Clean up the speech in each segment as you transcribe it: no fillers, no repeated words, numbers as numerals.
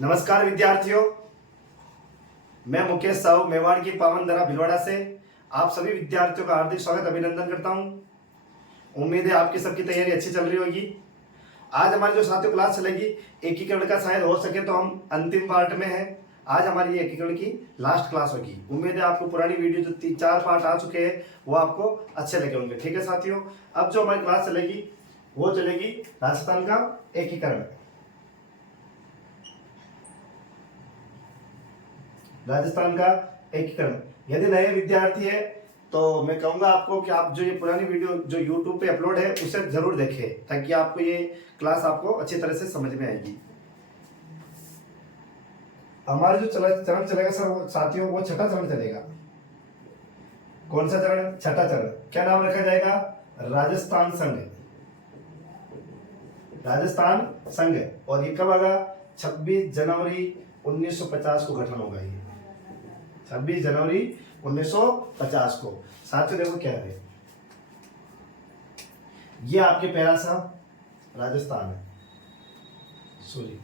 नमस्कार विद्यार्थियों, मैं मुकेश साहू मेवाड़ की पावन धरा भिलवाड़ा से आप सभी विद्यार्थियों का हार्दिक स्वागत अभिनंदन करता हूं। उम्मीद है आपकी सबकी तैयारी अच्छी चल रही होगी। आज हमारी जो साथियों क्लास चलेगी एकीकरण का, शायद हो सके तो हम अंतिम पार्ट में है। आज हमारी ये एकीकरण की लास्ट क्लास होगी। उम्मीद है आपको पुरानी वीडियो जो 3-4 पार्ट आ चुके हैं वो आपको अच्छे लगे होंगे। ठीक है साथियों, अब जो हमारी क्लास चलेगी वो चलेगी राजस्थान का एकीकरण। राजस्थान का एकीकरण। यदि नए विद्यार्थी है तो मैं कहूंगा आपको कि आप जो ये पुरानी वीडियो जो YouTube पे अपलोड है उसे जरूर देखें, ताकि आपको ये क्लास आपको अच्छी तरह से समझ में आएगी। हमारा जो चरण चलेगा सर साथियों, वो छठा चरण चलेगा। कौन सा चरण? छठा चरण। क्या नाम रखा जाएगा? राजस्थान संघ। राजस्थान संघ। और ये कब आगा? 26 जनवरी 1950 को गठन होगा। ये 26 जनवरी 1950 को। साथियों देखो क्या है, ये आपके प्यारा सा राजस्थान है। सॉरी,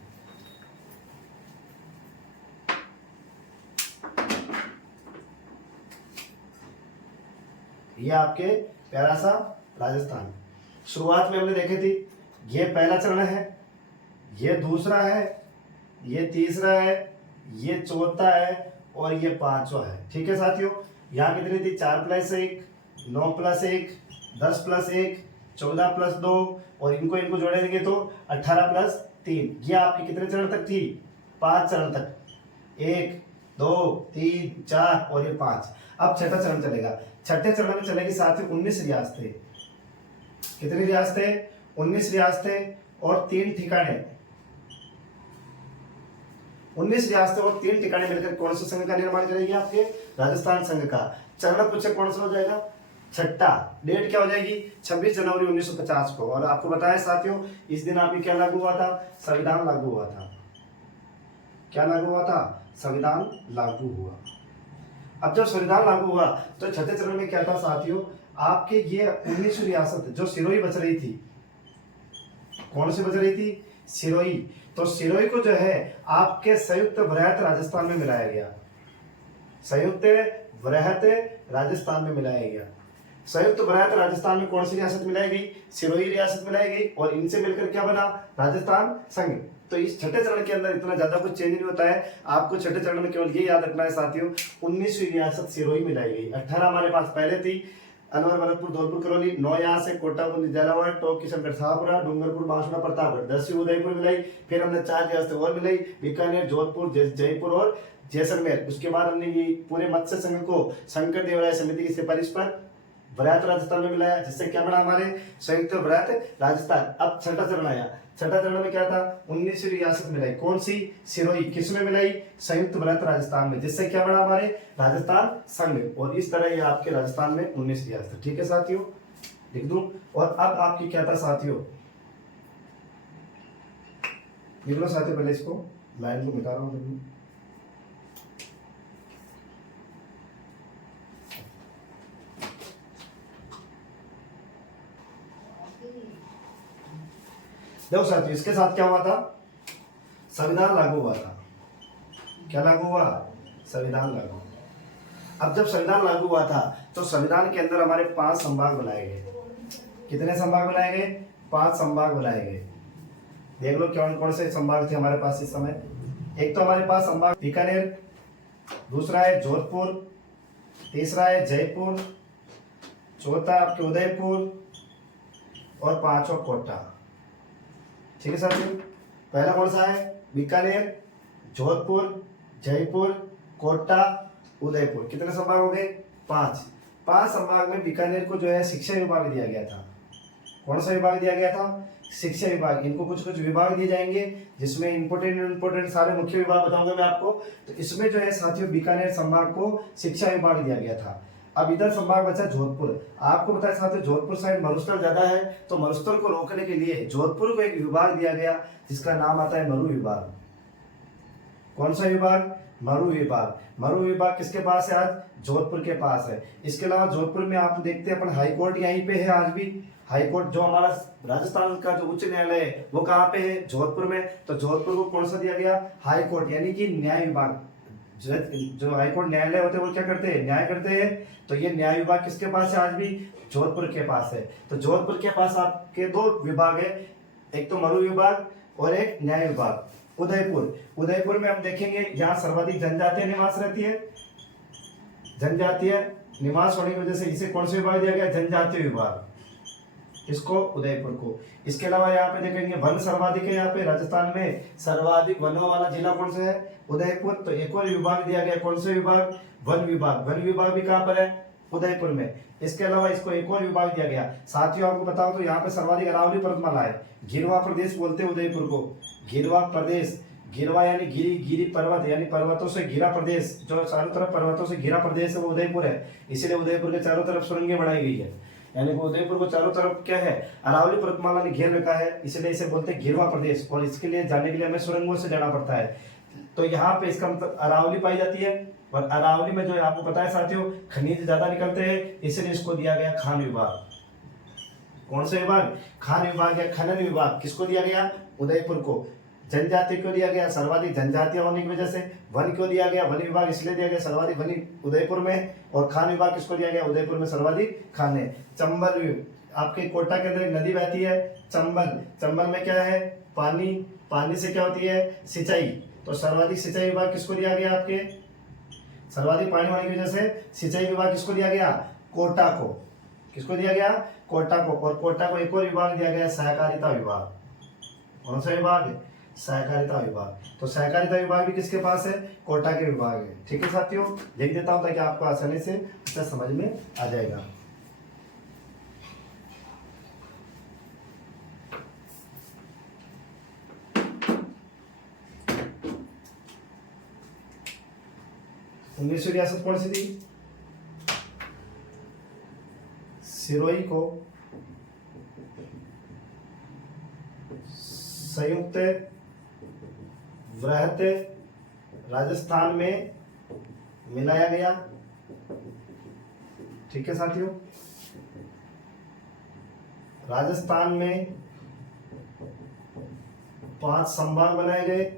ये आपके प्यारा सा राजस्थान। शुरुआत में हमने देखे थी, ये पहला चरण है, ये दूसरा है, ये तीसरा है, ये चौथा है और ये पांचवा है। ठीक है साथियों, यहाँ कितनी थी? 4+1, 9+1, 10+1, 14+2 और इनको जोड़ेंगे तो 18+3। ये आपकी कितने चरण तक थी? 5 चरण तक। 1, 2, 3, 4 और ये 5। अब छठा चरण चलेगा। छठे चरण में चलेगी साथियों 19 रियासतें। कितनी रियासतें? 19 रियासतें और 3 ठिकाने। 19 रियासतें और 3 ठिकाने मिलकर कौन से संघ का निर्माण करेगी? आपके राजस्थान संघ का। चरण पूछे कौन सा हो जाएगा? छठा। डेट क्या हो जाएगी? 26 जनवरी 1950 को। और आपको बताया साथियों, इस दिन आपकी क्या लागू हुआ था? संविधान लागू हुआ था। क्या लागू हुआ था? संविधान लागू हुआ। अब जब संविधान लागू हुआ तो छठे चरण में क्या था साथियों? आपके ये 19 रियासत जो सिरोही बच रही थी, कौन सी बच रही थी? सिरोही। तो सिरोही को जो है आपके संयुक्त वृहत राजस्थान में मिलाया गया। संयुक्त वृहत राजस्थान में मिलाया गया। संयुक्त वृहत राजस्थान में कौन सी रियासत मिलाई गई? सिरोही रियासत मिलाई गई और इनसे मिलकर क्या बना? राजस्थान संघ। तो इस छठे चरण के अंदर इतना ज्यादा कुछ चेंज नहीं होता है। आपको छठे चरण में केवल ये याद रखना है साथियों, 19वीं रियासत सिरोही मिलाई गई। 18 हमारे पास पहले थी, अलवर, भरतपुर, धौलपुर, करौली। 9 यहाँ से कोटा, झालावाड़, टोंक, किशनगढ़, शाहपुरा, डूंगरपुर, बांसवाड़ा, प्रतापगढ़। 10वीं उदयपुर मिलाई। फिर हमने 4 रियासतें और मिलाई, बीकानेर, जोधपुर, जयपुर और जैसलमेर। उसके बाद हमने ये पूरे मत्स्य संघ को शंकर देवराय समिति की सिफारिश पर वृहत राजस्थान में मिलाया, जिससे क्या बना? हमारे संयुक्त वृहत राजस्थान। अब छठा चरण आया। छठा चरण में क्या था? 19वीं रियासत मिलाई। कौन सी? सिरोही। किसमें मिलाई? संयुक्त वृहत राजस्थान में, जिससे क्या बना? हमारे राजस्थान संघ। और इस तरह ये आपके राजस्थान में 19 रियासत। ठीक है साथियों, लिख दूं। और अब आपकी क्या था साथियों? लिख लो साथियों, पहले इसको लाइन को मिटा रहा हूं। देखो साथियों, इसके साथ क्या हुआ था? संविधान लागू हुआ था। क्या लागू हुआ? संविधान लागू। अब जब संविधान लागू हुआ था तो संविधान के अंदर हमारे 5 संभाग बनाए गए। कितने संभाग बनाए गए? 5 संभाग बनाए गए। देख लो कौन कौन से संभाग थे हमारे पास इस समय। एक तो हमारे पास संभाग बीकानेर, दूसरा है जोधपुर, तीसरा है जयपुर, चौथा आपके उदयपुर और 5वां कोटा। ठीक है साथियों, पहला कौन सा है? बीकानेर, जोधपुर, जयपुर, कोटा, उदयपुर। कितने संभाग हो गए? 5। 5 संभाग में बीकानेर को जो है शिक्षा विभाग दिया गया था। कौन सा विभाग दिया गया था? शिक्षा विभाग। इनको कुछ कुछ विभाग दिए जाएंगे, जिसमें इंपोर्टेंट सारे मुख्य विभाग बताऊंगा मैं आपको। तो इसमें जो है साथियों बीकानेर संभाग को शिक्षा विभाग दिया गया था। अब इधर संभाग बचा जोधपुर। आपको बताया साथियों, जोधपुर साइड मरुस्थल ज्यादा है, तो मरुस्थल को रोकने के लिए जोधपुर को एक विभाग दिया गया, जिसका नाम आता है मरु विभाग। कौन सा विभाग? मरु विभाग। मरु विभाग किसके पास है? आज जोधपुर के पास है। इसके अलावा जोधपुर में आप देखते हैं अपन हाई कोर्ट यहीं पे है आज भी, हाई कोर्ट जो हमारा राजस्थान का जो उच्च न्यायालय है वो कहाँ पे है? जोधपुर में। तो जोधपुर को कौन सा दिया गया? हाई कोर्ट, यानी कि न्याय विभाग। जो हाई कोर्ट न्यायालय होते हैं वो क्या करते हैं? न्याय करते हैं। तो ये न्याय विभाग किसके पास है आज भी? जोधपुर के पास है। तो जोधपुर के पास आपके दो विभाग है, एक तो मरु विभाग और एक न्याय विभाग। उदयपुर में हम देखेंगे यहाँ सर्वाधिक जनजातीय निवास रहती है। जनजातीय निवास होने की वजह से इसे कौन सा विभाग दिया गया? जनजातीय विभाग, इसको उदयपुर को। इसके अलावा यहाँ पे देखेंगे वन सर्वाधिक है। यहाँ पे राजस्थान में सर्वाधिक वनों वाला जिला कौन सा है? उदयपुर। तो एक और विभाग दिया गया, कौन सा विभाग? वन विभाग। वन विभाग भी कहाँ पर है? उदयपुर में। इसके अलावा इसको एक और विभाग दिया गया। साथियों आपको बताओ तो यहाँ पे सर्वाधिक अरावली पर्वतमाला है। गिरवा प्रदेश बोलते हैं उदयपुर को, गिरवा प्रदेश। गिरवा यानी गिरी पर्वत, यानी पर्वतों से घिरा प्रदेश, जो चारों तरफ पर्वतों से घिरा प्रदेश है वो उदयपुर है। इसीलिए उदयपुर के चारों तरफ सुरंगें बनाई गई है, यानी उदयपुर को चारों तरफ क्या है? अरावली पर्वतमाला ने घेर रखा है, इसलिए इसे बोलते हैं गिरवा प्रदेश। और इसके लिए जाने के लिए हमें सुरंगों से जाना पड़ता है। तो यहाँ पे इसका मतलब अरावली पाई जाती है। और अरावली में जो आपको पता है साथियों, खनिज ज्यादा निकलते हैं, इसलिए इसको दिया गया खान विभाग। कौन सा विभाग? खान विभाग या खनन विभाग। किसको दिया गया? उदयपुर को। जनजाति क्यों दिया गया? सर्वाधिक जनजातियां होने की वजह से। वन क्यों दिया गया? वन विभाग इसलिए दिया गया सर्वाधिक वनी उदयपुर में। और खान विभाग किसको दिया गया? उदयपुर में सर्वाधिक खाने। चंबल, आपके कोटा के अंदर एक नदी बहती है चंबल। चंबल में क्या है? पानी। पानी से क्या होती है? सिंचाई। तो सर्वाधिक सिंचाई विभाग किसको दिया गया? आपके सर्वाधिक पानी होने की वजह से सिंचाई विभाग किसको दिया गया? कोटा को। किसको दिया गया? कोटा को। और कोटा को एक और विभाग दिया गया, सहकारिता विभाग। कौन सा विभाग? सहकारिता विभाग। तो सहकारिता विभाग भी किसके पास है? कोटा के विभाग है। ठीक है साथियों, लिख देता हूं ताकि आपको आसानी से अच्छा समझ में आ जाएगा। उन्नीसवीं रियासत कौन सी थी? सिरोही को संयुक्त वृहत राजस्थान में मिलाया गया। ठीक है साथियों, राजस्थान में 5 संभाग बनाए गए।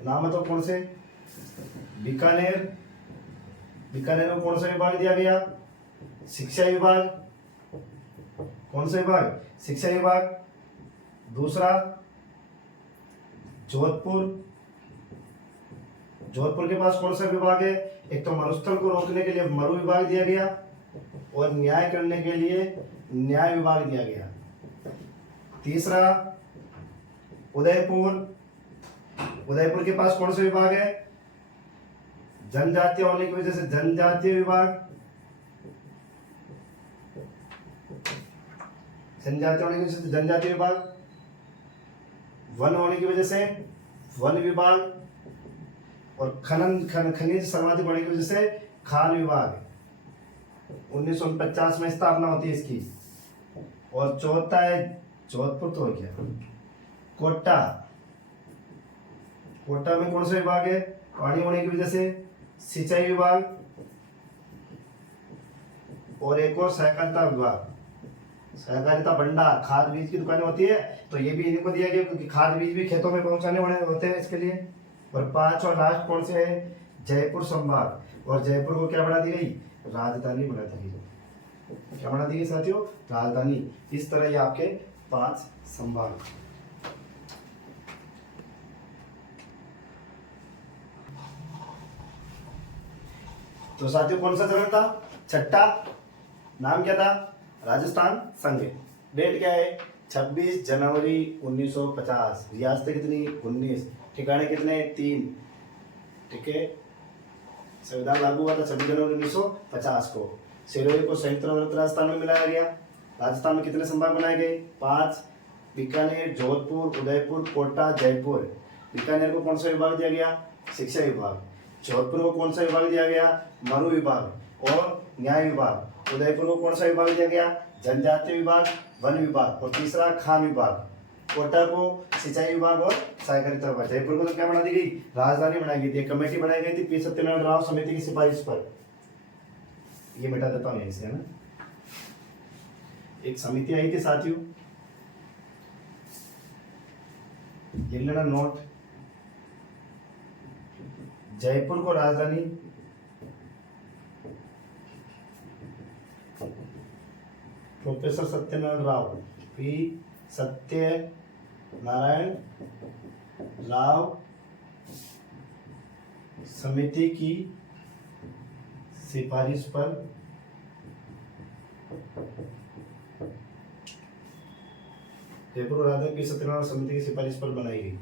नाम है तो कौन से? बीकानेर। बीकानेर में कौन सा विभाग दिया गया? शिक्षा विभाग। कौन सा विभाग? शिक्षा विभाग। दूसरा जोधपुर। जोधपुर के पास कौन सा विभाग है? एक तो मरुस्थल को रोकने के लिए मरु विभाग दिया गया और न्याय करने के लिए न्याय विभाग दिया गया। तीसरा उदयपुर। उदयपुर के पास कौन सा विभाग है? जनजातीय होने की वजह से जनजातीय विभाग। जनजातीय होने की वजह से जनजातीय विभाग। वन होने की वजह से वन विभाग। और खनिज सर्वाधिक होने की वजह से खान विभाग। 1949 में स्थापना होती है इसकी। और चौथा है जोधपुर। तो हो गया कोटा। कोटा में कौन सा विभाग है? पानी होने की वजह से सिंचाई विभाग। और एक और सहकारिता विभाग। सहकारिता भंडार, खाद बीज की दुकानें होती है, तो ये भी इनको दिया गया क्योंकि खाद बीज भी खेतों में पहुंचाने वाले होते हैं इसके लिए। और 5 और लास्ट कौन से है? जयपुर संभाग। और जयपुर को क्या बना दी गई? राजधानी बना दी गई। क्या बना दी गई साथियों? राजधानी। इस तरह ये आपके 5 संभाग। तो साथियों कौन सा चरण था? छठा। नाम क्या था? राजस्थान संघ। डेट क्या है? 26 जनवरी 1950। रियासतें कितनी? 19। ठिकाने कितने? 3। ठीक है, संविधान लागू हुआ था 26 जनवरी 1950 को। सिरोही को संयुक्त राजस्थान में मिलाया गया। राजस्थान में कितने संभाग बनाए गए? 5। बीकानेर, जोधपुर, उदयपुर, कोटा, जयपुर। बीकानेर को कौन सा विभाग दिया गया? शिक्षा विभाग। जोधपुर को कौन सा विभाग दिया गया? मरु विभाग और न्याय विभाग। उदयपुर को कौन सा विभाग दिया गया? जनजातीय विभाग, वन विभाग। और तीसरा खान विभाग। कोटा को सिंचाई विभाग और सहकारिता विभाग। जयपुर को तो क्या बना दी गई? राजधानी बनाई गई थी। कमेटी बनाई गई थी पी सत्यनारायण राव समिति की सिफारिश पर। ये मिटा देता हूँ यहीं से, है ना। एक समिति आई थी साथियों, ये लेना नोट, जयपुर को राजधानी प्रोफेसर सत्यनारायण राव, पी सत्यनारायण राव समिति की सिफारिश पर जयपुर राजधानी पी सत्यनारायण समिति की सिफारिश पर बनाई गई।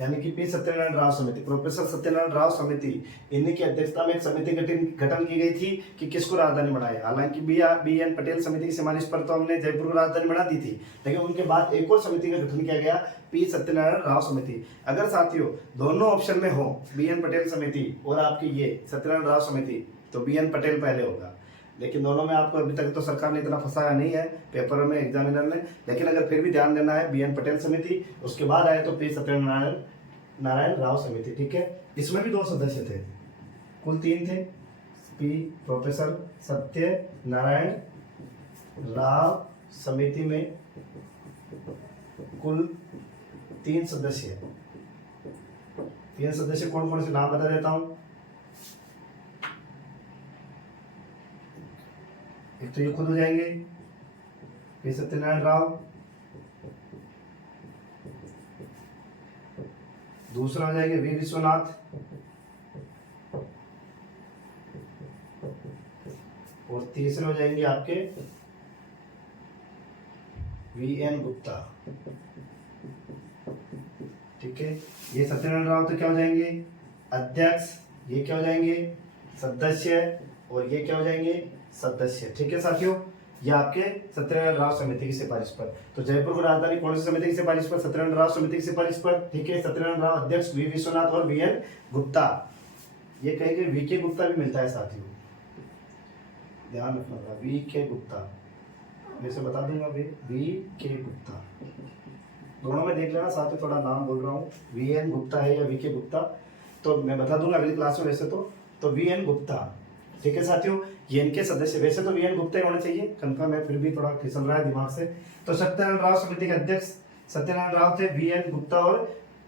यानी कि पी सत्यनारायण राव समिति, प्रोफेसर सत्यनारायण राव समिति, इन्हीं की अध्यक्षता में एक समिति गठन की गई थी कि किसको राजधानी बनाए। हालांकि बी एन पटेल समिति की सिफारिश पर तो हमने जयपुर को राजधानी बना दी थी, लेकिन उनके बाद एक और समिति का गठन किया गया, पी सत्यनारायण राव समिति। अगर साथियों दोनों ऑप्शन में हो, बी एन पटेल समिति और आपकी ये सत्यनारायण राव समिति, तो बी एन पटेल पहले होगा। लेकिन दोनों में आपको अभी तक तो सरकार ने इतना फंसाया नहीं है पेपर में, एग्जामिनर ने, लेकिन अगर फिर भी ध्यान देना है बी एन पटेल समिति, उसके बाद आए तो पी सत्यनारायण राव समिति। ठीक है, इसमें भी 2 सदस्य थे, कुल 3 थे। पी प्रोफेसर सत्यनारायण राव समिति में कुल 3 सदस्य। 3 सदस्य कौन कौन से, नाम बता देता हूं। एक तो ये खुद हो जाएंगे पी सत्यनारायण राव, दूसरा हो जाएंगे वी विश्वनाथ, और तीसरे हो जाएंगे आपके वी एन गुप्ता। ठीक है, ये सत्यनारायण राव तो क्या हो जाएंगे अध्यक्ष, ये क्या हो जाएंगे सदस्य, और ये क्या हो जाएंगे सदस्य। ठीक है साथियों, ये आपके सत्यनारायण राव समिति की सिफारिश पर। तो जयपुर को राजधानी कौन सी समिति की सिफारिश पर, सत्यनारायण राव समिति की सिफारिश पर। ठीक है, सत्यनारायण राव अध्यक्ष, वी विश्वनाथ और वी एन गुप्ता। ये कहेंगे वी के गुप्ता भी मिलता है साथियों, ध्यान रखना, वी के गुप्ता, वैसे बता दूंगा वी के गुप्ता, दोनों में देख लेना साथियों, थोड़ा नाम बोल रहा हूँ, वी एन गुप्ता है या वी के गुप्ता, तो मैं बता दूंगा अगली क्लास में। वैसे तो वी एन गुप्ता। ठीक है साथियों, ये इनके सदस्य, वैसे तो वी एन गुप्ता ही होना चाहिए, कंफर्म है, फिर भी थोड़ा फिसल रहा है दिमाग से। तो सत्यनारायण राव समिति के अध्यक्ष सत्यनारायण राव थे, वी एन गुप्ता और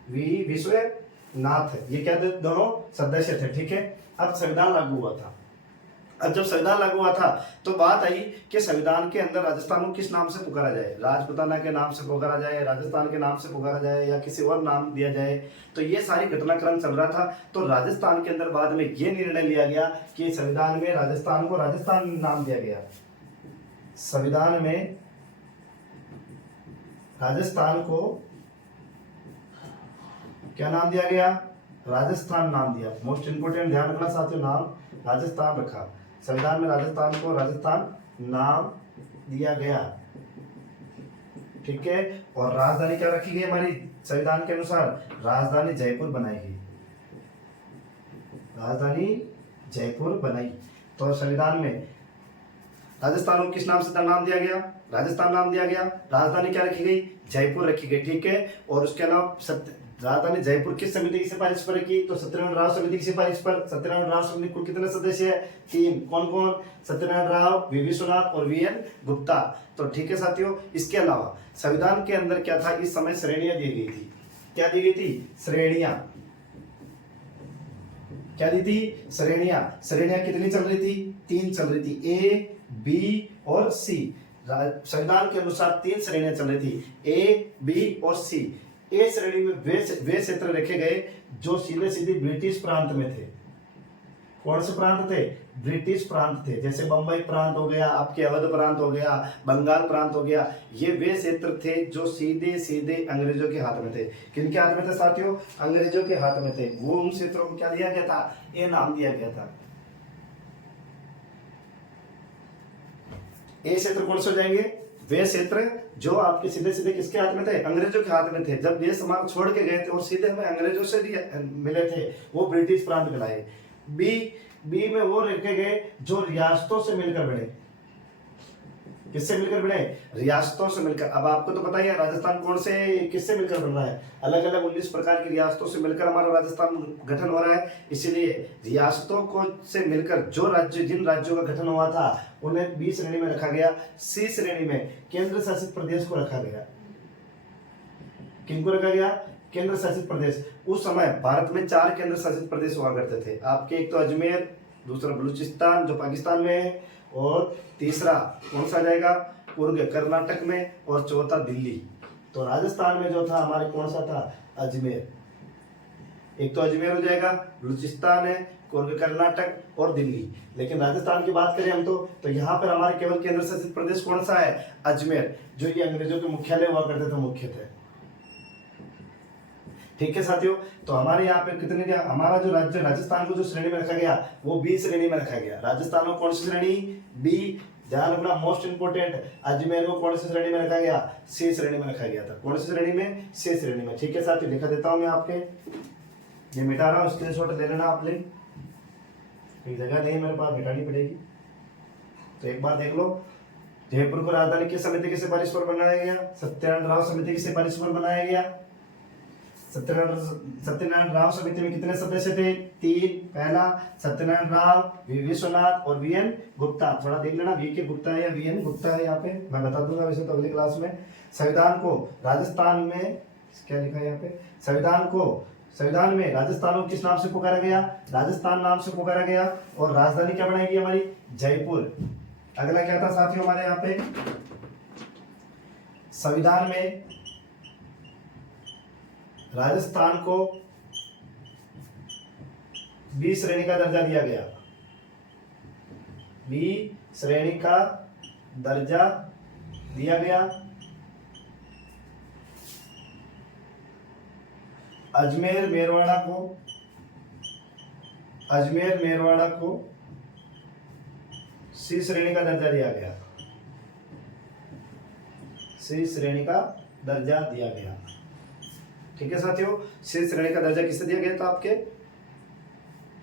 वी विश्वनाथ, ये क्या थे, दोनों सदस्य थे। ठीक है, अब संविधान लागू हुआ था। अब जब संविधान लागू हुआ था तो बात आई कि संविधान के अंदर राजस्थान को किस नाम से पुकारा जाए, राजपुताना के नाम से पुकारा जाए, राजस्थान के नाम से पुकारा जाए, या किसी और नाम दिया जाए। तो ये सारी घटनाक्रम चल रहा था। तो राजस्थान के अंदर बाद में ये निर्णय लिया गया कि संविधान में राजस्थान को राजस्थान नाम दिया गया। संविधान में राजस्थान को क्या नाम दिया गया, राजस्थान नाम दिया। मोस्ट इंपोर्टेंट ध्यान रखना साथियों, नाम राजस्थान रखा। संविधान में राजस्थान को राजस्थान नाम दिया गया। ठीक है, और राजधानी क्या रखी गई हमारी संविधान के अनुसार, राजधानी जयपुर बनाई गई, राजधानी जयपुर बनाई। तो संविधान में राजस्थान को किस नाम से नाम दिया गया, राजस्थान नाम दिया गया, राजधानी क्या रखी गई, जयपुर रखी गई। ठीक है, और उसके अलावा राजधानी जयपुर किस समिति की सिफारिश पर की, तो सत्यनारायण राव समिति की सिफारिश पर। सत्यनारायण राव समिति कुल कितने सदस्य है, 3। कौन कौन, सत्यनारायण राव, वी विश्वनाथ और वी एन गुप्ता। तो ठीक है साथियों, इसके अलावा संविधान के अंदर क्या था, इस समय श्रेणियां दी गई थी। क्या दी गई थी, श्रेणियां। क्या दी थी, श्रेणियां। श्रेणियां कितनी चल रही थी, 3 चल रही थी, ए बी और सी। संविधान के अनुसार 3 श्रेणियां चल रही थी, ए बी और सी। ए श्रेणी में वे क्षेत्र रखे गए जो सीधे सीधे ब्रिटिश प्रांत में थे। कौन से प्रांत थे, ब्रिटिश प्रांत थे, जैसे बंबई प्रांत हो गया, आपके अवध प्रांत हो गया, बंगाल प्रांत हो गया। ये वे क्षेत्र थे जो सीधे सीधे अंग्रेजों के हाथ में थे। किनके हाथ में थे साथियों, अंग्रेजों के हाथ में थे। वो उन क्षेत्रों को क्या दिया गया था, ए नाम दिया गया था। ए क्षेत्र कौन से हो जाएंगे, वे क्षेत्र जो आपके सीधे सीधे किसके हाथ में थे, अंग्रेजों के हाथ में थे। जब देश समाज छोड़ के गए थे और सीधे हमें अंग्रेजों से मिले थे, वो ब्रिटिश प्रांत कहलाए। बी में वो रखे गए जो रियासतों से मिलकर बने, किससे मिलकर बने? रियासतों से मिलकर। अब आपको तो पता ही है राजस्थान कौन से किससे मिलकर बन रहा है, अलग अलग 19 प्रकार की रियासतों से मिलकर हमारा राजस्थान गठन हो रहा है। इसीलिए रियासतों को से मिलकर जो राज्य, जिन राज्यों का गठन हुआ था उन्हें बी श्रेणी में रखा गया। सी श्रेणी में केंद्र शासित प्रदेश को रखा गया। किनको रखा गया? केंद्र शासित प्रदेश। उस समय भारत में 4 केंद्र शासित प्रदेश हुआ करते थे आपके, एक तो अजमेर, दूसरा बलूचिस्तान जो पाकिस्तान में है, और तीसरा कौन सा जाएगा? कुर्ग कर्नाटक में, और चौथा दिल्ली। तो राजस्थान में जो था हमारे कौन सा था? अजमेर। एक तो अजमेर हो जाएगा, बलूचिस्तान है, कुर्ग कर्नाटक और दिल्ली। लेकिन राजस्थान की बात करें हम तो यहाँ पर हमारे केवल केंद्र शासित प्रदेश कौन सा है? अजमेर, जो ये अंग्रेजों के मुख्यालय हुआ करते थे, मुख्य थे। ठीक है साथियों, तो हमारे यहाँ पे कितने दिया? हमारा जो राज्य राजस्थान को जो श्रेणी में रखा गया वो बी श्रेणी में रखा गया। राजस्थान को कौन सी श्रेणी? बी। ध्यान रखना, मोस्ट इंपोर्टेंट, अजमेर को कौन सी श्रेणी में रखा गया? सी श्रेणी में रखा गया था। कौन सी श्रेणी में? सी श्रेणी में। ठीक है साथियों, लिखा देता हूं मैं आपके, ये मिटा रहा हूं, स्क्रीनशॉट ले लेना आप। एक जगह नहीं मेरे पास, मिटानी पड़ेगी। तो एक बार देख लो, जयपुर को राजधानी की समिति की सिफारिश पर बनाया गया, सत्यनारायण राव समिति की सिफारिश पर बनाया गया। सत्यनारायण राव समिति में कितने सदस्य थे? 3। पहला सत्यनारायण राव, वी विश्वनाथ और वी एन गुप्ता। थोड़ा देख लेना, वी के गुप्ता है या वी एन गुप्ता है, यहाँ पे मैं बता दूंगा वैसे तो अगली क्लास में। संविधान को राजस्थान में क्या लिखा है यहाँ पे? संविधान में राजस्थान को किस नाम से पुकारा गया? राजस्थान नाम से पुकारा गया। और राजधानी क्या बनाएगी हमारी? जयपुर। अगला क्या था साथियों हमारे यहाँ पे? संविधान में राजस्थान को बी श्रेणी का दर्जा दिया गया। बी श्रेणी का दर्जा दिया गया। अजमेर मेरवाड़ा को सी श्रेणी का दर्जा दिया गया। सी श्रेणी का दर्जा दिया गया। ठीक है साथियों, सी श्रेणी का दर्जा किससे दिया गया था? आपके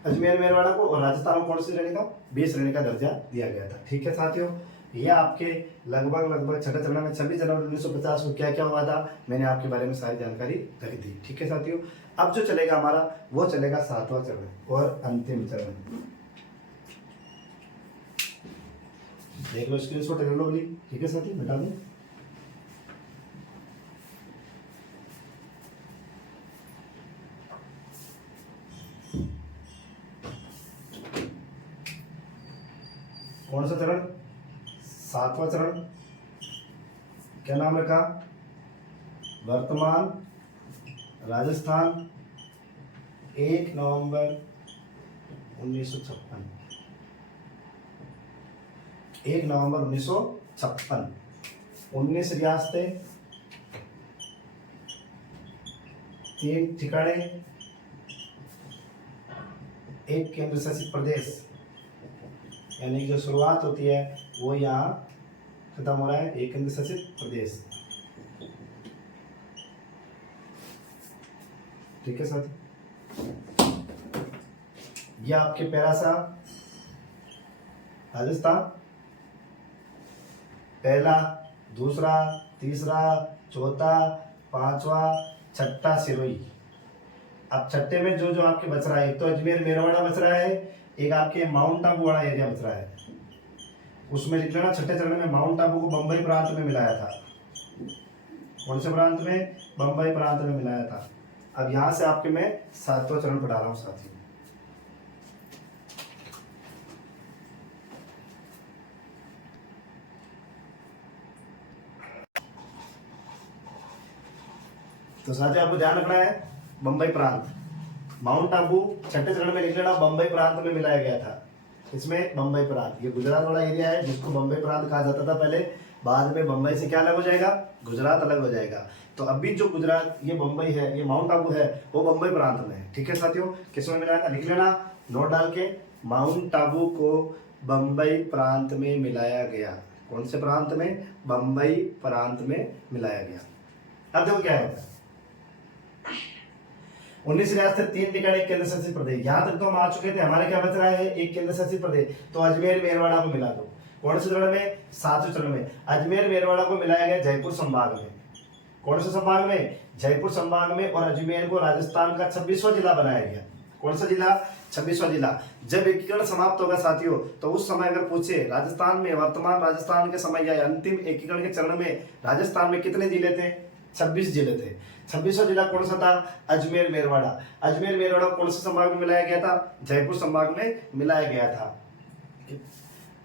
अजमेर मेरवाड़ा को। और राजस्थान को कौन सी श्रेणी का? बी श्रेणी का दर्जा दिया गया था। ठीक है साथियों, ये आपके लगभग छठे चरण में 26 जनवरी 1950 को क्या क्या हुआ था मैंने आपके बारे में सारी जानकारी रख दी। ठीक है साथियों, अब जो चलेगा हमारा वो चलेगा 7वां चरण और अंतिम चरण। देख लो, स्क्रीनशॉट ले लो। ठीक है साथियों, बता दूं कौन सा चरण? 7वां चरण। क्या नाम रखा? वर्तमान राजस्थान 1 नवंबर 1956। 1 नवंबर 1956। 19 रियासतें, 3 ठिकाने, 1 केंद्र शासित प्रदेश। यानी कि जो शुरुआत होती है वो यहाँ खत्म हो रहा है, एक केंद्र शासित प्रदेश। ठीक है साथी, ये आपके पैरा साहब राजस्थान, पहला, दूसरा, तीसरा, चौथा, 5वां, छठा सिरोही। अब छठे में जो जो आपके बच रहा है, एक तो अजमेर मेरवाड़ा बच रहा है, एक आपके माउंट आबू वाला एरिया बच रहा है। उसमें लिख लेना, छठे चरण में माउंट आबू को बंबई प्रांत में मिलाया था। कौन से प्रांत में? बंबई प्रांत में मिलाया था। अब यहां से आपके मैं 7वां चरण पढ़ा रहा हूं साथियों। तो साथियों आपको ध्यान रखना है, बंबई प्रांत, माउंट आबू छठे चरण में लिख लेना, बंबई प्रांत में मिलाया गया था। इसमें बंबई प्रांत, ये गुजरात वाला एरिया है जिसको बंबई प्रांत कहा जाता था पहले, बाद में बंबई से क्या अलग हो जाएगा? गुजरात अलग हो जाएगा। तो अभी जो गुजरात, ये बंबई है, ये माउंट आबू है, वो बंबई प्रांत में है। ठीक है साथियों, किसमें मिलाया था? लिख लेना नोट डाल के, माउंट आबू को बंबई प्रांत में मिलाया गया। कौन से प्रांत में? बंबई प्रांत में मिलाया गया। अब देखो क्या है, 19 रियासतें, 3 ठिकाने, एक केंद्र शासित प्रदेश। यहां तक तो हम आ चुके थे। हमारे क्या बच रहा है? एक केंद्र शासित प्रदेश। तो अजमेर मेरवाड़ा को मिला दो। कौन से चरण में? 7वें चरण में। अजमेर मेरवाड़ा को मिलाया गया जयपुर संभाग में। कौन से संभाग में? जयपुर संभाग में। और अजमेर को राजस्थान का 26वां जिला बनाया गया। कौन सा जिला? 26वां जिला। जब एकीकरण समाप्त होगा साथियों, तो उस समय अगर पूछे राजस्थान में, वर्तमान राजस्थान के समय या अंतिम एकीकरण के चरण में राजस्थान में कितने जिले थे? 26 जिले थे। 26वां जिला कौन सा था? अजमेर मेरवाड़ा। अजमेर मेरवाड़ा कौन से संभाग में मिलाया गया था? जयपुर संभाग में मिलाया गया था।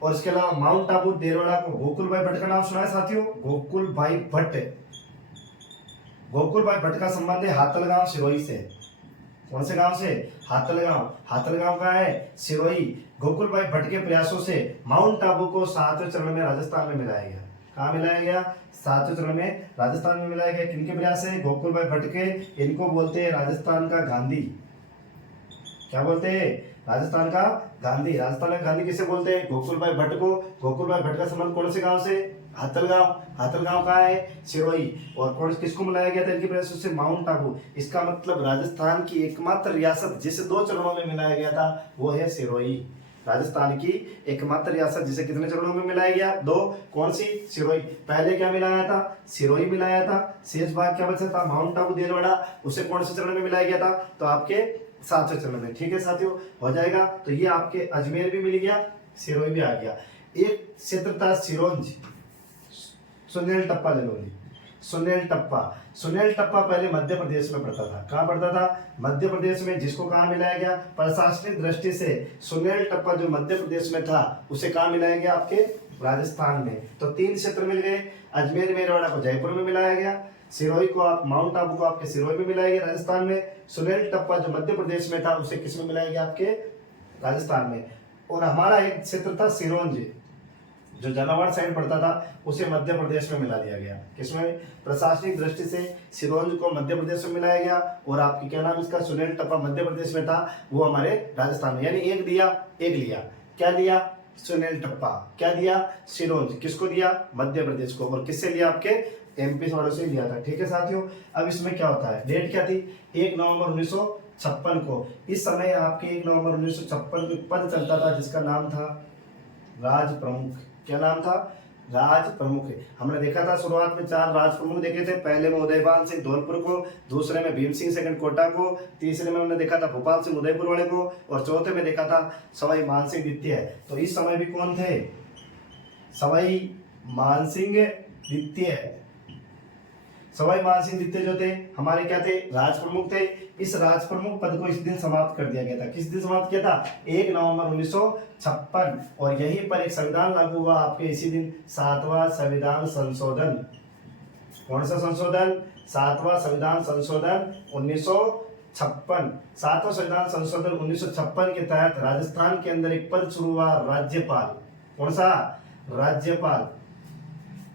और इसके अलावा माउंट आबू देरवाड़ा को गोकुल भाई भट्ट का नाम सुना है साथियों? गोकुल भाई भट्ट। गोकुल भाई भट्ट का संबंध है हाथलगांव सिरोही से। कौन से गांव से? हाथलगांव। हाथलगांव का है सिरोही। गोकुल भाई भट्ट के प्रयासों से माउंट आबू को 7वें चरण में राजस्थान में मिलाया गया। कहाँ मिलाया गया? 7वें चरण में राजस्थान में मिलाया गया। किनके प्रयास से? गोकुल भाई भट्ट के। इनको बोलते हैं राजस्थान का गांधी। क्या बोलते हैं? राजस्थान का गांधी। राजस्थान का गांधी किसे बोलते हैं? गोकुल भाई भट्ट को। गोकुल भाई भट्ट का संबंध कौन से गांव से? हाथलगांव। हाथलगांव कहाँ है? सिरोही। और कौन किसको मिलाया गया था इनके प्रयासों से? माउंट आबू। इसका मतलब राजस्थान की एकमात्र रियासत जिसे 2 चरणों में मिलाया गया था वो है सिरोही। राजस्थान की एकमात्र रियासत जिसे कितने चरणों में मिलाया गया? 2। कौन सी? सिरोही। पहले क्या मिलाया था? सिरोही मिलाया था। शेष भाग क्या बचा था? माउंट आबू देलवाड़ा। उसे कौन से चरण में मिलाया गया था? तो आपके 7वें चरण में। ठीक है साथियों, हो जाएगा। तो ये आपके अजमेर भी मिल गया, सिरोही भी आ गया। एक क्षेत्र था सिरोंज। सुनेल टप्पा ले लो। सुनेल टप्पा। सुनेल टप्पा पहले मध्य प्रदेश में पड़ता था। कहाँ पड़ता था? मध्य प्रदेश में। जिसको कहाँ मिलाया गया? प्रशासनिक दृष्टि से सुनेल टप्पा जो मध्य प्रदेश में था उसे कहाँ मिलाया गया? आपके राजस्थान में। तो 3 क्षेत्र मिल गए। अजमेर मेरवाड़ा को जयपुर में मिलाया गया, सिरोही को आप माउंट आबू को आपके सिरोही में मिलाया गया राजस्थान में। सुनेल टप्पा जो मध्य प्रदेश में था उसे किस में मिलाया गया? आपके राजस्थान में। और हमारा एक क्षेत्र था सिरोंज जो झालावाड़ साइड पड़ता था उसे मध्य प्रदेश में मिला दिया गया। किसमें? प्रशासनिक दृष्टि से सिरोंज को मध्य प्रदेश में मिलाया गया। और आपकी क्या नाम इसका? सुनेल टप्पा मध्य प्रदेश में था, वो हमारे राजस्थान में। यानी एक दिया एक लिया। क्या लिया? सुनेल टप्पा। क्या दिया? सिरोंज। किसको दिया? मध्य प्रदेश को। और किससे लिया? आपके एमपी वालों से लिया था। ठीक है साथियों, अब इसमें क्या होता है? डेट क्या थी? 1 नवंबर 1956 को। इस समय आपके 1 नवंबर 1956 को पद चलता था जिसका नाम था राज प्रमुख। क्या नाम था? राज प्रमुख। हमने देखा था शुरुआत में 4 राज प्रमुख देखे थे। पहले में उदयपाल सिंह धौलपुर को, दूसरे में भीम सिंह सेकंड कोटा को, तीसरे में हमने देखा था भोपाल सिंह उदयपुर वाले को, और चौथे में देखा था सवाई मानसिंह द्वितीय। तो इस समय भी कौन थे? सवाई मानसिंह द्वितीय। सवाई मानसिंह द्वितीय जो थे हमारे क्या थे? राज प्रमुख थे। इस राज प्रमुख पद को इस दिन समाप्त कर दिया गया था। किस दिन समाप्त किया था? 1 नवंबर 1956। और यहीं पर एक संविधान लागू हुआ आपके इसी दिन, 7वां संविधान संशोधन। कौन सा संशोधन? 7वां संविधान संशोधन 1956। 7वां संविधान संशोधन 1956 के तहत राजस्थान के अंदर एक पद शुरू हुआ, राज्यपाल। कौन सा? राज्यपाल।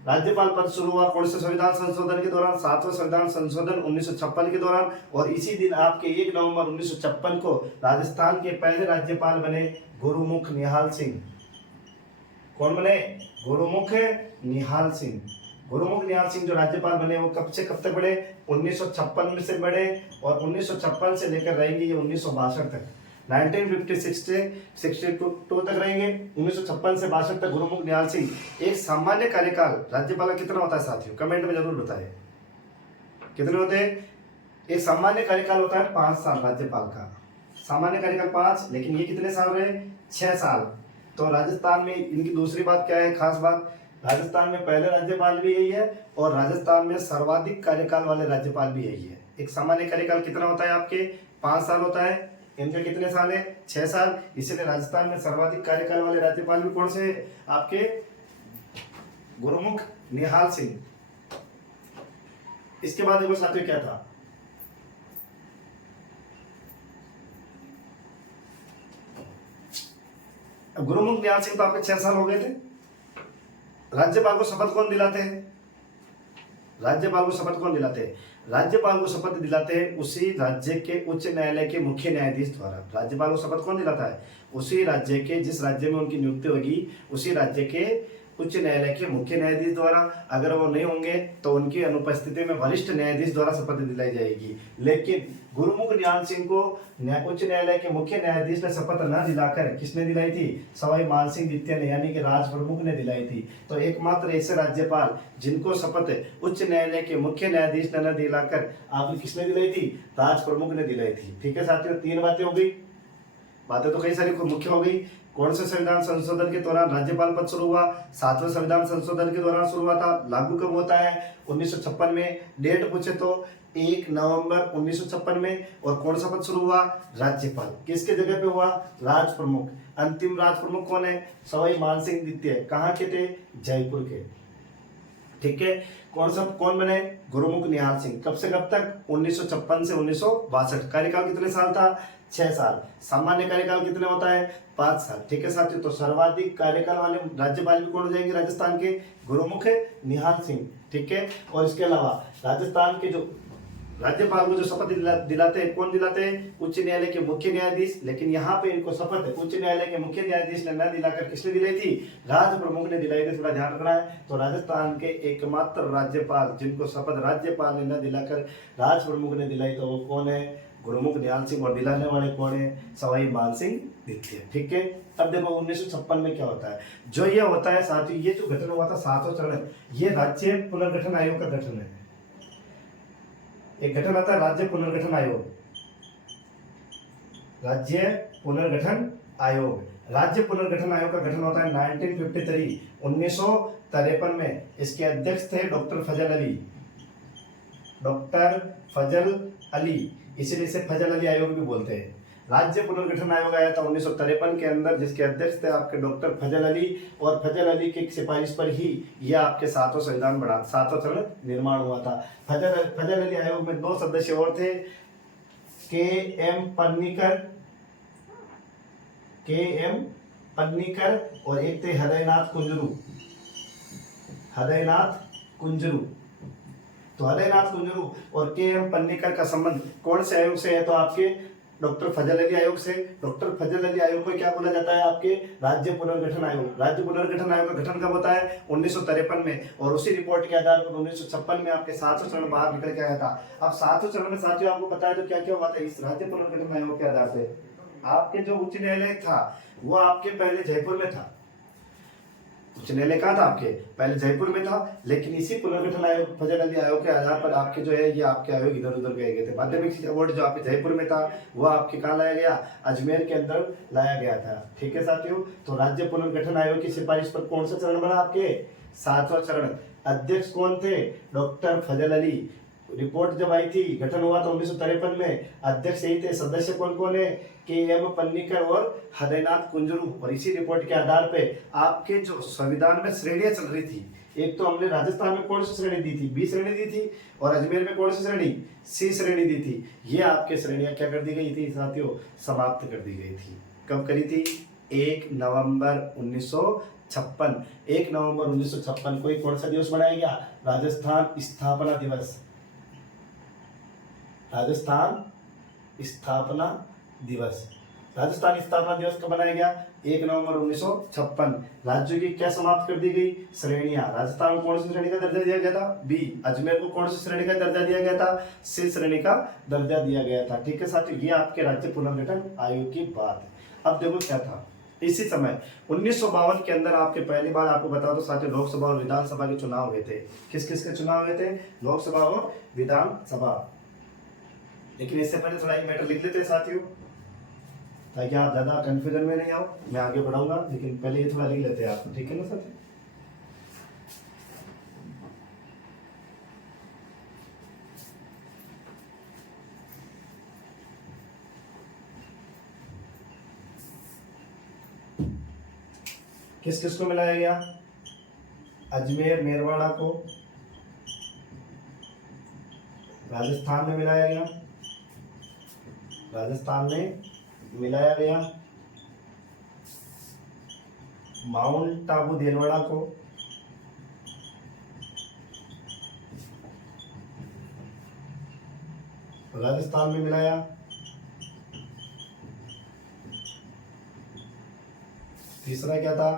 राज्यपाल पद शुरू हुआ कौन से संविधान संशोधन के दौरान? 7वां संविधान संशोधन 1956 के दौरान। और इसी दिन आपके 1 नवंबर 1956 को राजस्थान के पहले राज्यपाल बने गुरुमुख निहाल सिंह। कौन बने? गुरुमुख निहाल सिंह। गुरुमुख निहाल सिंह जो राज्यपाल बने वो कब से कब तक बढ़े? 1956 में से बढ़े। और 1956 से लेकर रहेंगे ये 1962 तक। 1956 से 62 तक रहेंगे। 1956 से 62 तक गुरुमुख निहाल सिंह। एक सामान्य कार्यकाल राज्यपाल का कितना होता है साथियों? कमेंट में जरूर बताएं कितने होते हैं। एक सामान्य कार्यकाल होता है 5 साल राज्यपाल का। सामान्य कार्यकाल 5, लेकिन ये कितने साल रहे? 6 साल। तो राजस्थान में इनकी दूसरी बात क्या है? खास बात, राजस्थान में पहले राज्यपाल भी यही है और राजस्थान में सर्वाधिक कार्यकाल वाले राज्यपाल भी यही है। एक सामान्य कार्यकाल कितना होता है? आपके 5 साल होता है। इनके कितने साल है? 6 साल। इसलिए राजस्थान में सर्वाधिक कार्यकाल वाले राज्यपाल भी कौन से? आपके गुरुमुख निहाल सिंह। इसके बाद देखो साथियों क्या था, गुरुमुख निहाल सिंह तो आपके 6 साल हो गए थे। राज्यपाल को शपथ कौन दिलाते हैं? राज्यपाल को शपथ कौन दिलाते हैं? राज्यपाल को शपथ दिलाते हैं उसी राज्य के उच्च न्यायालय के मुख्य न्यायाधीश द्वारा। राज्यपाल को शपथ कौन दिलाता है? उसी राज्य के, जिस राज्य में उनकी नियुक्ति होगी उसी राज्य के उच्च न्यायालय के मुख्य न्यायाधीश द्वारा, अगर वो नहीं होंगे तो उनकी अनुपस्थिति में वरिष्ठ न्यायाधीश द्वारा शपथ दिलाई जाएगी। लेकिन गुरुमुख निहाल सिंह को उच्च न्यायालय के मुख्य न्यायाधीश ने शपथ न दिलाकर किसने दिलाई थी? सवाई मानसिंह द्वितीय ने यानी कि राज प्रमुख ने दिलाई थी। तो एकमात्र ऐसे राज्यपाल जिनको शपथ उच्च न्यायालय के मुख्य न्यायाधीश ने न दिलाकर आपकी किसने दिलाई थी? राज प्रमुख ने दिलाई थी। ठीक है साथियों, 3 बातें हो गई। बातें तो कई सारी मुख्य हो गई। कौन से संविधान संशोधन के दौरान राज्यपाल पद शुरू हुआ? 7वें संविधान संशोधन के दौरान शुरू हुआ था। लागू कब होता है? 1956 में। डेट पूछे तो 1 नवंबर 1956 में। और कौन सा पद शुरू हुआ? राज्यपाल। किसके जगह पे हुआ? राज प्रमुख। अंतिम राज प्रमुख कौन है? सवाई मानसिंह द्वितीय। कहाँ के थे? जयपुर के। ठीक है। कौन बने? गुरुमुख निहाल सिंह। कब से कब तक? 1956 से 1962। कार्यकाल कितने साल था? 6 साल। सामान्य कार्यकाल कितने होता है? 5 साल। ठीक है साथियों, तो सर्वाधिक कार्यकाल वाले राज्यपाल भी कौन हो जाएंगे राजस्थान के? गुरुमुख निहाल सिंह। ठीक है। और इसके अलावा राजस्थान के जो राज्यपाल को जो शपथ दिलाते हैं, कौन दिलाते हैं? उच्च न्यायालय के मुख्य न्यायाधीश। लेकिन यहाँ पे इनको शपथ उच्च न्यायालय के मुख्य न्यायाधीश ने न दिलाकर किसने दिलाई थी? राज प्रमुख ने दिलाई थी। थोड़ा ध्यान रखना है। तो राजस्थान के एकमात्र राज्यपाल जिनको शपथ राज्यपाल ने न दिलाकर राज प्रमुख ने दिलाई, तो वो कौन है? गुरुमुख निहाल सिंह। और दिलाने वाले कौन है? सवाई मानसिंह द्वितीय। ठीक है। अब देखो 1956 में क्या होता है। जो ये होता है साथियों, ये जो गठन हुआ था 7वां चरण, ये राज्य पुनर्गठन आयोग का गठन है। एक गठन आता है राज्य पुनर्गठन आयोग। राज्य पुनर्गठन आयोग। राज्य पुनर्गठन आयोग का गठन होता है 1953 में। इसके अध्यक्ष थे डॉक्टर फजल अली। डॉक्टर फजल अली, इसीलिए इसे फजल अली आयोग भी बोलते हैं। राज्य पुनर्गठन आयोग आया था 1953 के अंदर, जिसके अध्यक्ष थे आपके डॉक्टर फजल अली। और फजल अली की सिफारिश पर ही यह आपके 7वां संविधान बना, 7वां चरण निर्माण हुआ था। फजल अली आयोग में 2 सदस्य और थे, के एम पन्नीकर और एक थे हृदयनाथ कुंजरू। तो हृदयनाथ कुंजरू और के एम पन्नीकर का संबंध कौन से आयोग से है? तो आपके डॉक्टर फजल अली आयोग से। डॉक्टर फजल अली आयोग को क्या बोला जाता है? आपके राज्य पुनर्गठन आयोग। राज्य पुनर्गठन आयोग का गठन कब होता है? 1953 में। और उसी रिपोर्ट के आधार पर 1956 में आपके 7वां चरण बाहर निकल के आया था। अब 7वें चरण में साथियों आपको पता है तो क्या क्या हुआ था इस राज्य पुनर्गठन आयोग के आधार पे? आपके जो उच्च न्यायालय था वो आपके पहले जयपुर में था। उच्च न्यायालय कहाँ था? आपके पहले जयपुर में था। लेकिन इसी पुनर्गठन आयोग, फजल अली आयोग के आधार पर आपके जो है ये आपके आयोग इधर उधर गए थे। माध्यमिक शिक्षा बोर्ड जो आपके जयपुर में था वो आपके कहाँ लाया गया? अजमेर के अंदर लाया गया था। ठीक है साथियों, तो राज्य पुनर्गठन आयोग की सिफारिश पर कौन सा चरण बना? आपके 7वां चरण। अध्यक्ष कौन थे? डॉक्टर फजल अली। रिपोर्ट जब आई थी, गठन हुआ था 1953 में, अध्यक्ष यही थे। सदस्य कौन कौन है? के एम पन्नीकर और हृदयनाथ कुंजरू। और इसी रिपोर्ट के आधार पे आपके जो संविधान में श्रेणियां चल रही थी, एक तो हमने राजस्थान में कौन सी श्रेणी दी थी? बी श्रेणी दी थी। और अजमेर में कौन सी श्रेणी? सी श्रेणी दी थी। ये आपके श्रेणियां क्या कर दी गई थी साथियों? समाप्त कर दी गई थी। कब करी थी? 1 नवंबर 1956। 1 नवंबर 1956 को कौन सा दिवस मनाया गया? राजस्थान स्थापना दिवस। राजस्थान स्थापना दिवस। राजस्थान स्थापना दिवस कब मनाया गया? 1 नवंबर 1956। राज्यों की क्या समाप्त कर दी गई? श्रेणियां। राजस्थान को कौन सी श्रेणी का दर्जा दिया गया था? बी। अजमेर को कौन सी श्रेणी का दर्जा दिया गया था? सी श्रेणी का दर्जा दिया गया था। ठीक है साथियों, ये आपके राज्य पुनर्गठन आयोग की बात है। अब देखो क्या था इसी समय 1952 के अंदर आपके पहली बार आपको बताओ तो साथियों लोकसभा और विधानसभा के चुनाव हुए थे। किस किस के चुनाव हुए थे? लोकसभा और विधानसभा। लेकिन इससे पहले थोड़ा एक मैटर लिख लेते हैं साथियों, ताकि आप ज्यादा कंफ्यूजन में नहीं आओ। मैं आगे बढ़ाऊंगा, लेकिन पहले ये थोड़ा लिख लेते हैं आप, ठीक है ना साथियों? किस किस को मिलाया गया? अजमेर मेरवाड़ा को राजस्थान में मिलाया गया। राजस्थान में मिलाया गया। माउंट आबू देलवाड़ा को राजस्थान में मिलाया। तीसरा क्या था?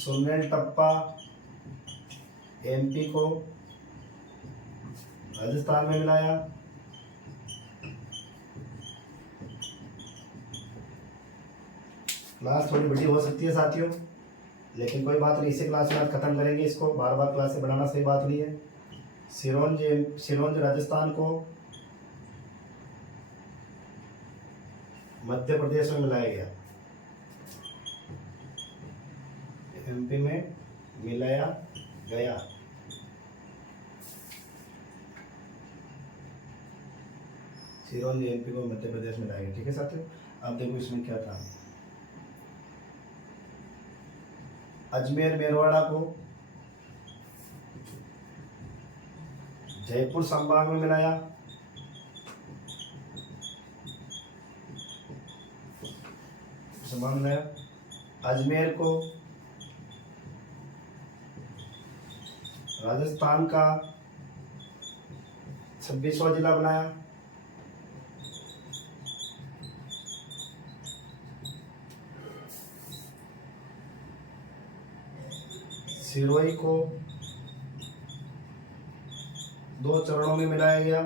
सुनील टप्पा एमपी को राजस्थान में मिलाया। क्लास थोड़ी बड़ी हो सकती है साथियों, लेकिन कोई बात नहीं, इसी क्लास में आज खत्म करेंगे इसको, बार बार क्लास से बनाना सही बात नहीं है। सिरोंज राजस्थान को मध्य प्रदेश में मिलाया गया, एमपी में मिलाया गया। सिरोंज एमपी को मध्य प्रदेश में लाया गया। ठीक है साथियों, अब देखो इसमें क्या था। अजमेर मेरवाड़ा को जयपुर संभाग में मिलाया। संभाग में मिलाया। अजमेर को राजस्थान का 26वां जिला बनाया। सिरोही को 2 चरणों में मिलाया गया।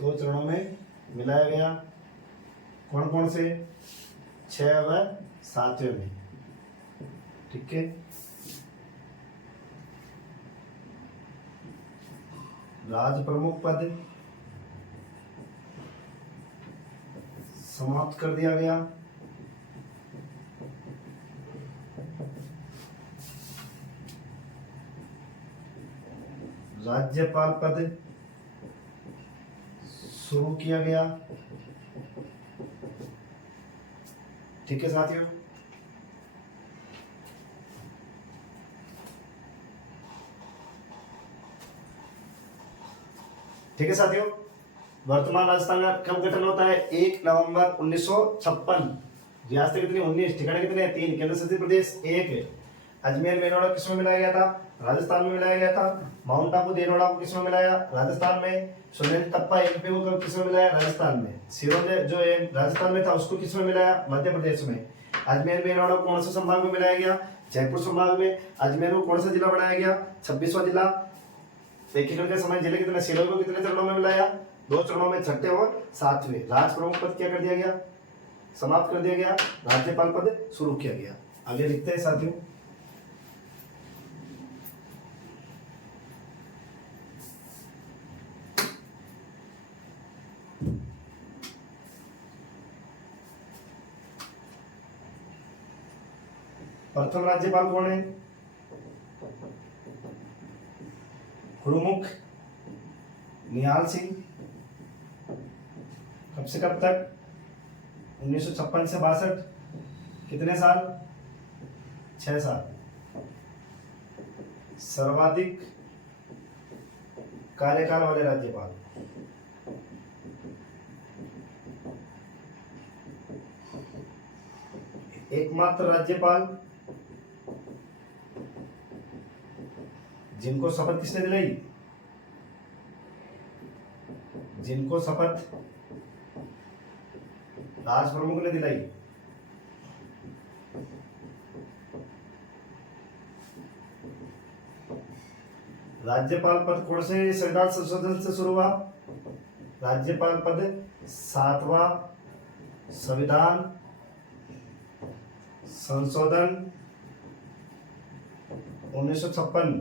दो चरणों में मिलाया गया। कौन कौन से? 6 व 7वें में। ठीक है, राज प्रमुख पद समाप्त कर दिया गया। राज्यपाल पद शुरू किया गया। ठीक है साथियों, ठीक है साथियों, वर्तमान राजस्थान का कब गठन होता है? 1 नवंबर 1956। रियासतें कितनी? 19। ठिकाने कितने? 3। केंद्र शासित प्रदेश 1। अजमेर मेरवाड़ा किसमें मिलाया गया था? राजस्थान में मिलाया गया था। माउंट आबू देलवाड़ा को किसमें मिलाया? राजस्थान में। सुनील टप्पा एमपी को किसमें मिलाया? राजस्थान में। सिरोंज जो राजस्थान में था उसको किसमें मिलाया? मध्य प्रदेश में। अजमेर मेरवाड़ा को कौन से संभाग में मिलाया गया? जयपुर संभाग में। अजमेर को कौन सा जिला बनाया गया? 26वां जिला। एक करके समय जिले कितने? सिरोंज को कितने चरणों में मिलाया? 2 चरणों में, 6ठे और 7वें। राज प्रमुख पद क्या कर दिया गया? समाप्त कर दिया गया। राज्यपाल पद शुरू किया गया। आगे लिखते हैं साथियों। प्रथम राज्यपाल कौन है? गुरुमुख निहाल सिंह। कब से कब तक? 1956 से 62। कितने साल? 6 साल। सर्वाधिक कार्यकाल वाले राज्यपाल। एकमात्र राज्यपाल जिनको शपथ किसने दिलाई? जिनको शपथ राज प्रमुख ने दिलाई। राज्यपाल पद कौन से संविधान संशोधन से शुरू हुआ? राज्यपाल पद 7वां संविधान संशोधन 1956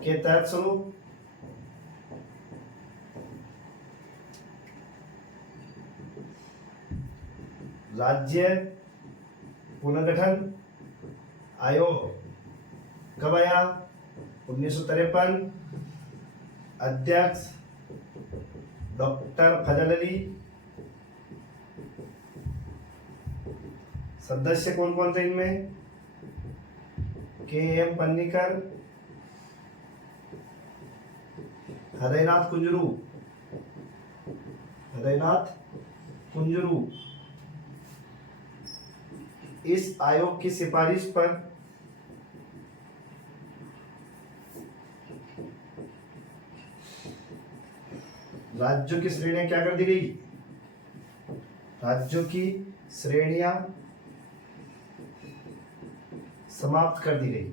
के तहत शुरू। राज्य पुनर्गठन आयोग कब आया? 1953। अध्यक्ष डॉक्टर फजल अली। सदस्य कौन कौन थे इनमें? के.एम. पन्नीकर, हृदयनाथ कुंजरू। इस आयोग की सिफारिश पर राज्यों की श्रेणियां क्या कर दी गई? राज्यों की श्रेणियां समाप्त कर दी गई।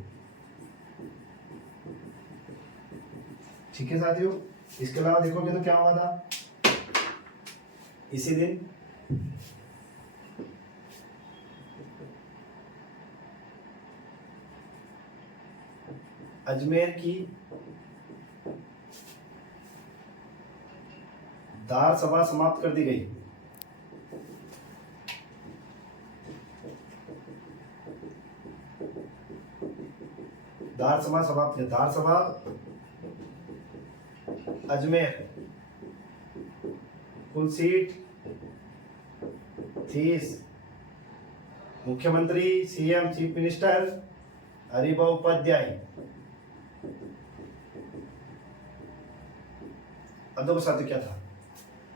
ठीक है साथियों, इसके अलावा देखोगे तो क्या हुआ था इसी दिन अजमेर की दार सभा समाप्त कर दी गई। दार सभा समाप्त है। दार सभा अजमेर, कुल सीट 30, मुख्यमंत्री CM chief minister Haribhau Upadhyay. अब देखो साथियों क्या था,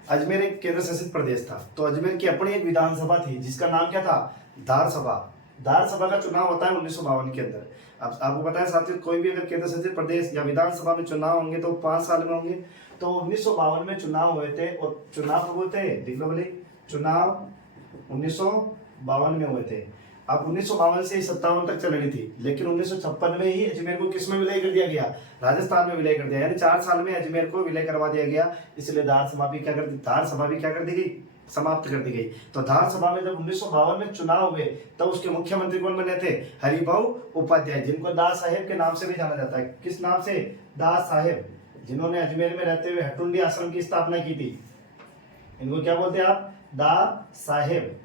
अजमेर एक केंद्र शासित प्रदेश था, तो अजमेर की अपनी एक विधानसभा थी जिसका नाम क्या था, धार सभा। धार सभा का चुनाव होता है 1952 के अंदर। अब आपको पता है साथियों, कोई भी अगर केंद्र शासित प्रदेश या विधानसभा में चुनाव होंगे तो 5 साल में होंगे। तो 1952 में चुनाव हुए थे, और चुनाव कब हुए थे, देख लो बोले, चुनाव 1952 में हुए थे। अब 1952 से 57 तक चल रही थी, लेकिन 1956 में ही अजमेर को किस में विलय कर दिया गया, राजस्थान में विलय कर दिया, यानी 4 साल में अजमेर को विलय करवा दिया गया। इसलिए धार सभा भी क्या कर दी गई, समाप्त कर दी गई। तो धार सभा में जब 1952 में चुनाव हुए तब उसके मुख्यमंत्री कौन बने थे, हरिभाऊ उपाध्याय, जिनको दास साहेब के नाम से भी जाना जाता है। किस नाम से, दास साहेब, जिन्होंने अजमेर में रहते हुए हटुंडी आश्रम की स्थापना की थी। इनको क्या बोलते हैं आप, दास साहेब।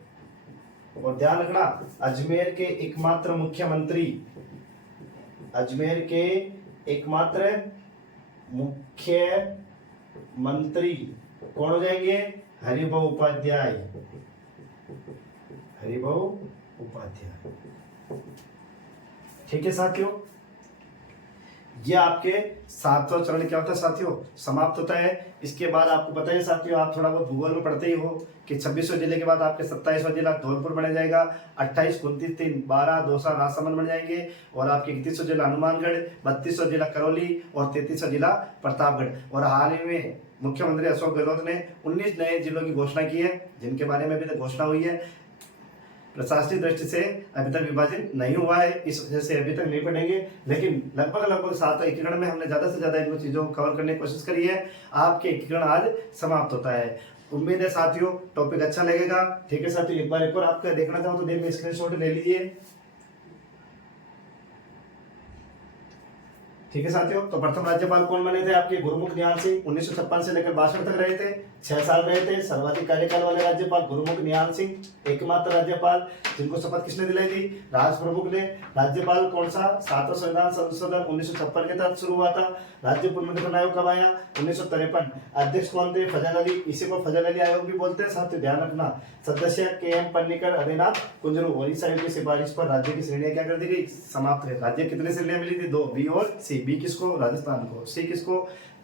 और ध्यान रखना, अजमेर के एकमात्र मुख्यमंत्री, अजमेर के एकमात्र मुख्यमंत्री कौन हो जाएंगे, हरिभाऊ उपाध्याय। हरिभाऊ उपाध्याय। ठीक है साथियों, ये आपके 7वां चरण क्या होता है साथियों, समाप्त होता है। इसके बाद आपको पता है साथियों, आप थोड़ा बहुत भूगोल में पढ़ते ही हो कि 26वें जिले के बाद आपके 27वां जिला धौलपुर बन जाएगा, 28, 29, 3, 12 दौसा राजसमंद बन जाएंगे, और आपके 31वां जिला हनुमानगढ़, 32वां जिला करौली और 33वां जिला प्रतापगढ़। और हाल ही में मुख्यमंत्री अशोक गहलोत ने 19 नए जिलों की घोषणा की है, जिनके बारे में अभी तक घोषणा हुई है। प्रशासनिक दृष्टि से अभी तक विभाजन नहीं हुआ है, इस वजह से अभी तक नहीं पढ़ेंगे, लेकिन लगभग 7 एकीकरण में हमने ज्यादा से ज्यादा इन चीजों को कवर करने की कोशिश करी है। आपके एकीकरण आज समाप्त होता है। उम्मीद है साथियों टॉपिक अच्छा लगेगा। ठीक है साथियों, एक बार एक और आपका देखना चाहो तो देर में स्क्रीनशॉट ले लीजिए। ठीक है साथियों, तो प्रथम राज्यपाल कौन बने थे आपके, गुरुमुख निहाल सिंह। 1956 से लेकर 62 तक रहे थे, 6 साल रहे थे। सर्वाधिक कार्यकाल वाले राज्यपाल गुरुमुख निहाल सिंह, एकमात्र राज्यपाल जिनको शपथ किसने दिलाई थी, राज प्रमुख ने। राज्यपाल कौन सा, 7वां संविधान संशोधन 1956 के तहत शुरू हुआ था। राज्य पुनर्गठन आयोग कब आया, 1953। अध्यक्ष कौन थे, फजल अली, इसी को फजल अली आयोग भी बोलते हैं साथियों, ध्यान रखना। सदस्य KM पन्नीकर, हरिनाथ कुंजरू। ओडिशा आयोग की सिफारिश पर राज्य की श्रेणियां क्या कर दी गई, समाप्त है। राज्य कितनी श्रेणियां मिली थी, 2, B और C। B किसको, राजस्थान को। C किसको,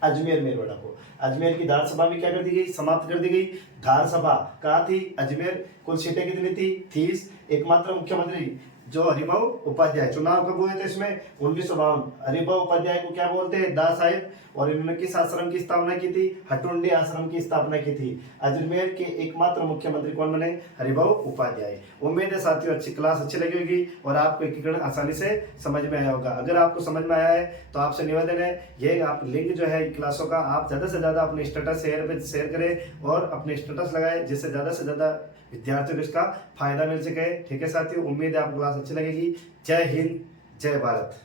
अजमेर मेरवाड़ा को। अजमेर की धार सभा भी क्या कर दी गई, समाप्त कर दी गई। धार सभा कहाँ थी, अजमेर। कुल सीटें कितनी थी, 30। एकमात्र मुख्यमंत्री जो हरिभाऊ उपाध्याय। चुनाव कब हुए थे इसमें, 1952। हरिभाऊ उपाध्याय को क्या बोलते हैं, दास साहेब। और इन्होंने किस आश्रम की स्थापना की थी, हटुंडी आश्रम की स्थापना की थी। अजमेर के एकमात्र मुख्यमंत्री कौन बने, हरिभाऊ उपाध्याय। उम्मीद है साथियों अच्छी क्लास अच्छी लगी होगी और आपको एकीकरण आसानी से समझ में आया होगा। अगर आपको समझ में आया है तो आपसे निवेदन है, ये आप लिंक जो है क्लासों का आप ज्यादा से ज्यादा अपने स्टेटस शेयर करें और अपने स्टेटस लगाए, जिससे ज्यादा से ज्यादा विद्यार्थियों को इसका फायदा मिल सके। ठीक है साथियों, उम्मीद है आपको क्लास अच्छी लगेगी। जय हिंद, जय भारत।